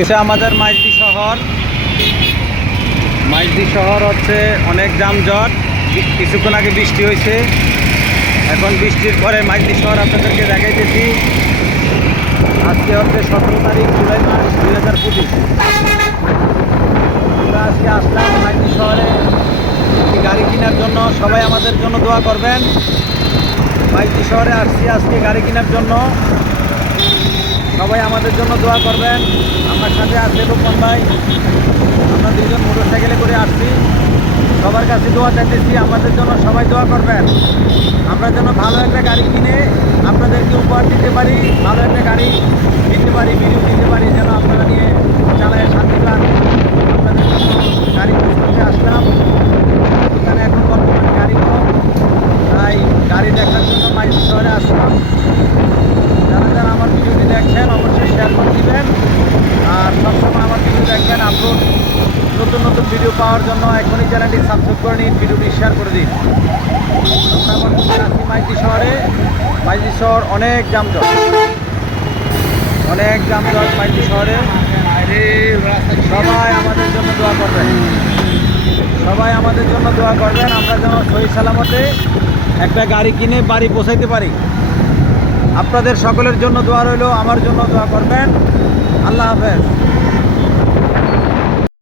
হচ্ছে আমাদের মাইজদি শহর। মাইজদি শহর হচ্ছে অনেক যানজট। কিছুক্ষণ আগে বৃষ্টি হয়েছে। এখন বৃষ্টির পরে মাইজদি শহর আপনাদেরকে দেখাইতেছি। আজকে হচ্ছে সতেরো তারিখ, জুলাই মাস, দুই হাজার পঁচিশ। আমরা আজকে আসলাম মাইজদি শহরে। গাড়ি কেনার জন্য সবাই আমাদের জন্য দোয়া করবেন। মাইজদি শহরে আসছি আজকে গাড়ি কেনার জন্য। সবাই আমাদের জন্য দোয়া করবেন। আমার সাথে আছে রূপন ভাই। আমরা দুজন মোটর সাইকেলে করে আসছি। সবার কাছে দোয়া চাইতেছি, আমাদের জন্য সবাই দোয়া করবেন। আমরা যেন ভালো একটা গাড়ি কিনে আপনাদেরকে উপহার দিতে পারি, ভালো একটা গাড়ি দিতে পারি ভিডিও দিতে পারি, যেন আপনারা নিয়ে চালায় শান্তি পান আপনাদের জন্য গাড়ি করতে আসলাম। এখানে এখন বর্তমান গাড়ি কম তাই গাড়ি দেখার জন্য মাইল শহরে আসলাম। যারা যারা আমার ভিডিওটি দেখছেন দেখবেন আপলোড নতুন নতুন ভিডিও পাওয়ার জন্য এখনই চ্যানেলটি সাবস্ক্রাইব করে নিন ভিডিওটি শেয়ার করে দিন। মাইতি শহরে, মাইতি শহর অনেক যানজট। অনেক যানজট মাইতি শহরে। সবাই আমাদের জন্য দোয়া করবেন। সবাই আমাদের জন্য দোয়া করবেন, আমরা যেন সহি সালামতে একটা গাড়ি কিনে বাড়ি পৌঁছাইতে পারি। আপনাদের সকলের জন্য দোয়া রইল, আমার জন্য দোয়া করবেন। আল্লাহ হাফেজ।